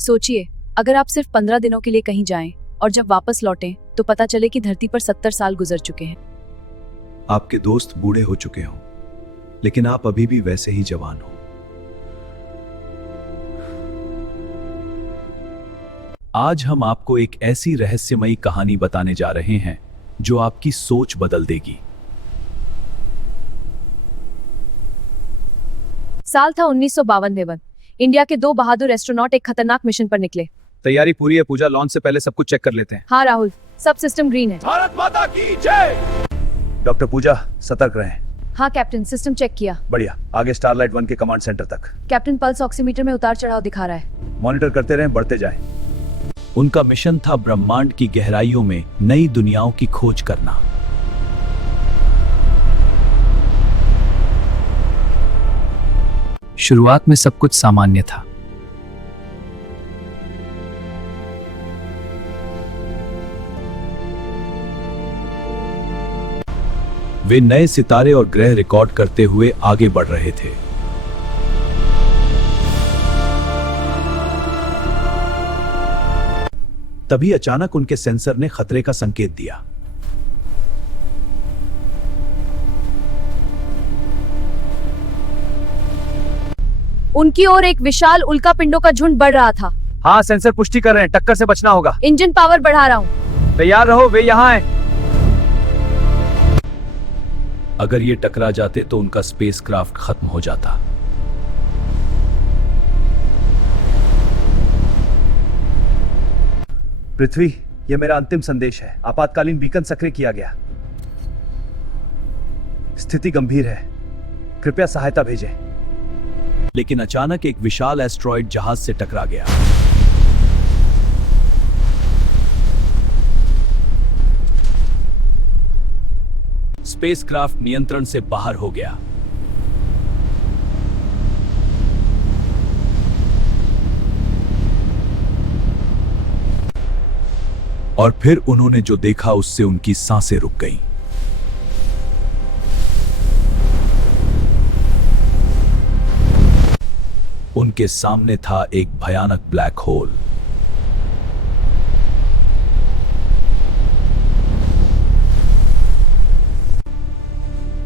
सोचिए, अगर आप सिर्फ 15 दिनों के लिए कहीं जाएं और जब वापस लौटें तो पता चले कि धरती पर 70 साल गुजर चुके हैं। आपके दोस्त बूढ़े हो चुके हों, लेकिन आप अभी भी वैसे ही जवान हो। आज हम आपको एक ऐसी रहस्यमयी कहानी बताने जा रहे हैं जो आपकी सोच बदल देगी। साल था 1952। इंडिया के 2 बहादुर एस्ट्रोनॉट एक खतरनाक मिशन पर निकले। तैयारी पूरी है पूजा, लॉन्च से पहले सब कुछ चेक कर लेते हैं। हाँ राहुल, सब सिस्टम ग्रीन है। भारत माता की जय। डॉक्टर पूजा, सतर्क रहें। हाँ कैप्टन, सिस्टम चेक किया। बढ़िया, आगे स्टारलाइट 1 के कमांड सेंटर तक। कैप्टन, पल्स ऑक्सीमीटर में उतार चढ़ाव दिखा रहा है। मॉनिटर करते रहें, बढ़ते जाएं। उनका मिशन था ब्रह्मांड की गहराइयों में नई दुनियाओं की खोज करना। शुरुआत में सब कुछ सामान्य था। वे नए सितारे और ग्रह रिकॉर्ड करते हुए आगे बढ़ रहे थे। तभी अचानक उनके सेंसर ने खतरे का संकेत दिया। उनकी ओर एक विशाल उल्कापिंडों का झुंड बढ़ रहा था। हाँ, सेंसर पुष्टि कर रहे हैं, टक्कर से बचना होगा। इंजन पावर बढ़ा रहा हूँ। तैयार रहो, वे यहाँ हैं। अगर ये टकरा जाते तो उनका स्पेसक्राफ्ट खत्म हो जाता। पृथ्वी, यह मेरा अंतिम संदेश है। आपातकालीन बीकन सक्रिय किया गया। स्थिति गंभीर है, कृपया सहायता भेजें। लेकिन अचानक एक विशाल एस्ट्रॉइड जहाज से टकरा गया। स्पेसक्राफ्ट नियंत्रण से बाहर हो गया। और फिर उन्होंने जो देखा उससे उनकी सांसें रुक गईं। उनके सामने था एक भयानक ब्लैक होल।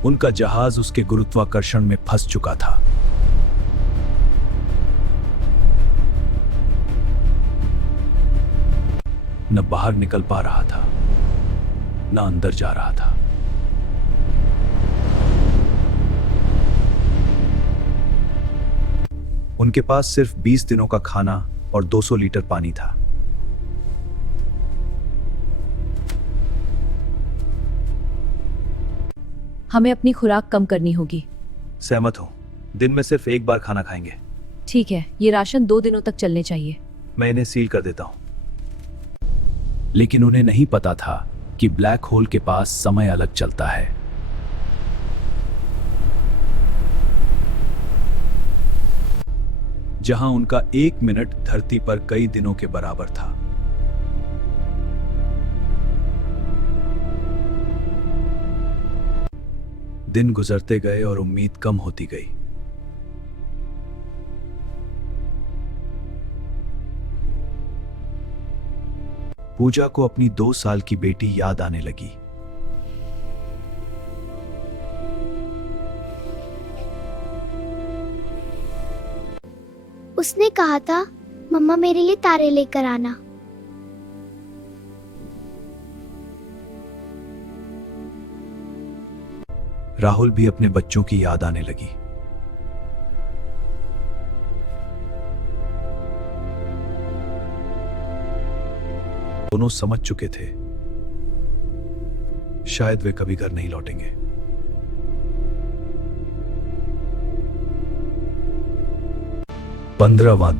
उनका जहाज उसके गुरुत्वाकर्षण में फंस चुका था। न बाहर निकल पा रहा था, न अंदर जा रहा था। उनके पास सिर्फ 20 दिनों का खाना और 200 लीटर पानी था। हमें अपनी खुराक कम करनी होगी। सहमत हूं, दिन में सिर्फ एक बार खाना खाएंगे। ठीक है, ये राशन 2 दिनों तक चलने चाहिए। मैं इन्हें सील कर देता हूं। लेकिन उन्हें नहीं पता था कि ब्लैक होल के पास समय अलग चलता है। जहां उनका 1 मिनट धरती पर कई दिनों के बराबर था। दिन गुजरते गए और उम्मीद कम होती गई। पूजा को अपनी 2 साल की बेटी याद आने लगी। उसने कहा था, मम्मा मेरे लिए तारे लेकर आना। राहुल भी अपने बच्चों की याद आने लगी। दोनों समझ चुके थे, शायद वे कभी घर नहीं लौटेंगे। पंद्रहवां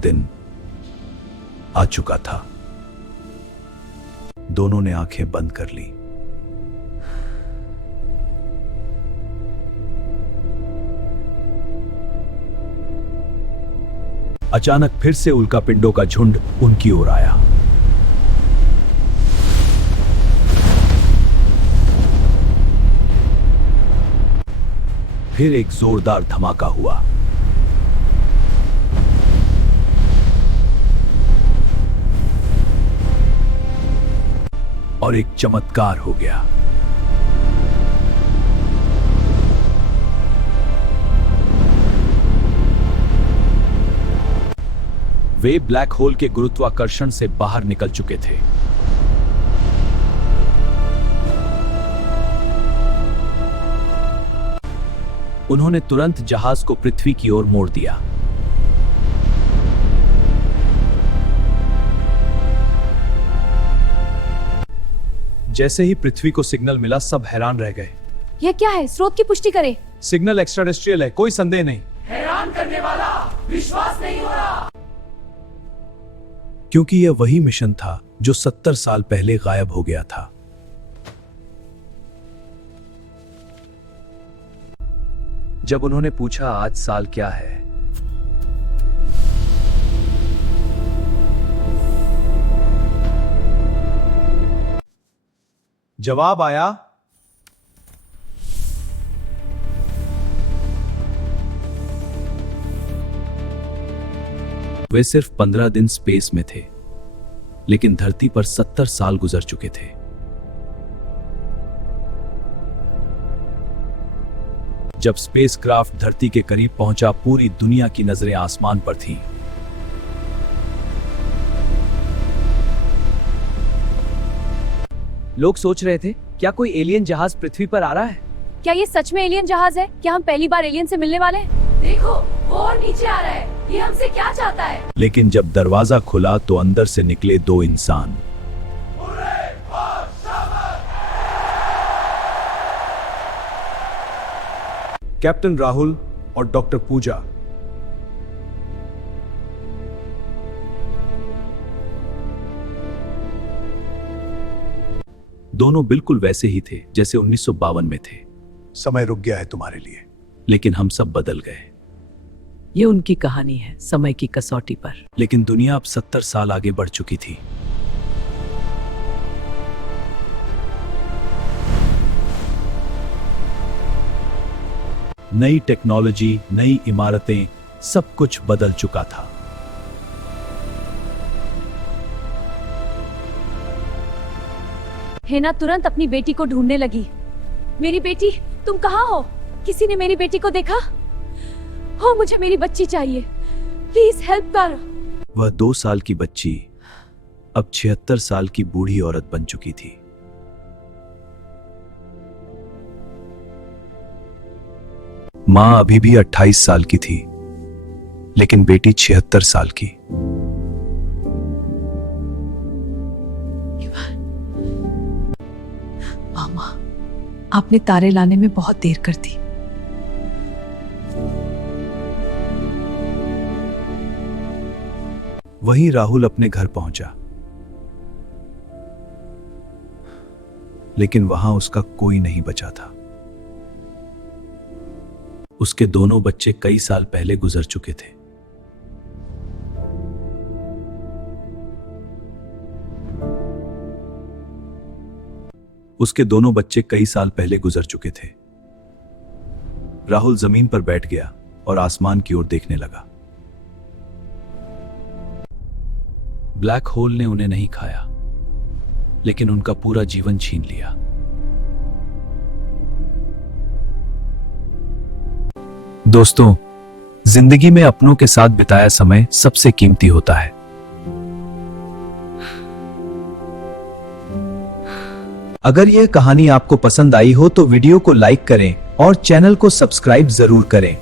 दिन आ चुका था। दोनों ने आंखें बंद कर ली। अचानक फिर से उल्कापिंडों का झुंड उनकी ओर आया। फिर एक जोरदार धमाका हुआ। और एक चमत्कार हो गया। वे ब्लैक होल के गुरुत्वाकर्षण से बाहर निकल चुके थे। उन्होंने तुरंत जहाज को पृथ्वी की ओर मोड़ दिया। जैसे ही पृथ्वी को सिग्नल मिला, सब हैरान रह गए। यह क्या है? स्रोत की पुष्टि करें। सिग्नल एक्स्ट्राटेरेस्ट्रियल है, कोई संदेह नहीं। हैरान करने वाला, विश्वास नहीं हो रहा। क्योंकि यह वही मिशन था जो 70 साल पहले गायब हो गया था। जब उन्होंने पूछा आज साल क्या है, जवाब आया वे सिर्फ 15 दिन स्पेस में थे, लेकिन धरती पर 70 साल गुजर चुके थे। जब स्पेसक्राफ्ट धरती के करीब पहुंचा, पूरी दुनिया की नजरें आसमान पर थीं। लोग सोच रहे थे, क्या कोई एलियन जहाज पृथ्वी पर आ रहा है? क्या ये सच में एलियन जहाज है? क्या हम पहली बार एलियन से मिलने वाले हैं? देखो, वो और नीचे आ रहा है। ये हमसे क्या चाहता है? लेकिन जब दरवाजा खुला तो अंदर से निकले 2 इंसान। कैप्टन राहुल और डॉक्टर पूजा। दोनों बिल्कुल वैसे ही थे जैसे 1952 में थे। समय रुक गया है तुम्हारे लिए। लेकिन हम सब बदल गए। ये उनकी कहानी है, समय की कसौटी पर। लेकिन दुनिया अब 70 साल आगे बढ़ चुकी थी। नई टेक्नोलॉजी, नई इमारतें, सब कुछ बदल चुका था। हेना तुरंत अपनी बेटी को ढूंढने लगी। मेरी बेटी, तुम कहाँ हो? किसी ने मेरी बेटी को देखा? हो, मुझे मेरी बच्ची चाहिए, प्लीज हेल्प कर। वह 2 साल की बच्ची अब 76 साल की बूढ़ी औरत बन चुकी थी। मां अभी भी 28 साल की थी, लेकिन बेटी 76 साल की। मामा, आपने तारे लाने में बहुत देर कर दी। वहीं राहुल अपने घर पहुंचा, लेकिन वहां उसका कोई नहीं बचा था। उसके दोनों बच्चे कई साल पहले गुजर चुके थे। उसके दोनों बच्चे कई साल पहले गुजर चुके थे। राहुल जमीन पर बैठ गया और आसमान की ओर देखने लगा। ब्लैक होल ने उन्हें नहीं खाया, लेकिन उनका पूरा जीवन छीन लिया। दोस्तों, जिंदगी में अपनों के साथ बिताया समय सबसे कीमती होता है। अगर यह कहानी आपको पसंद आई हो तो वीडियो को लाइक करें और चैनल को सब्सक्राइब जरूर करें।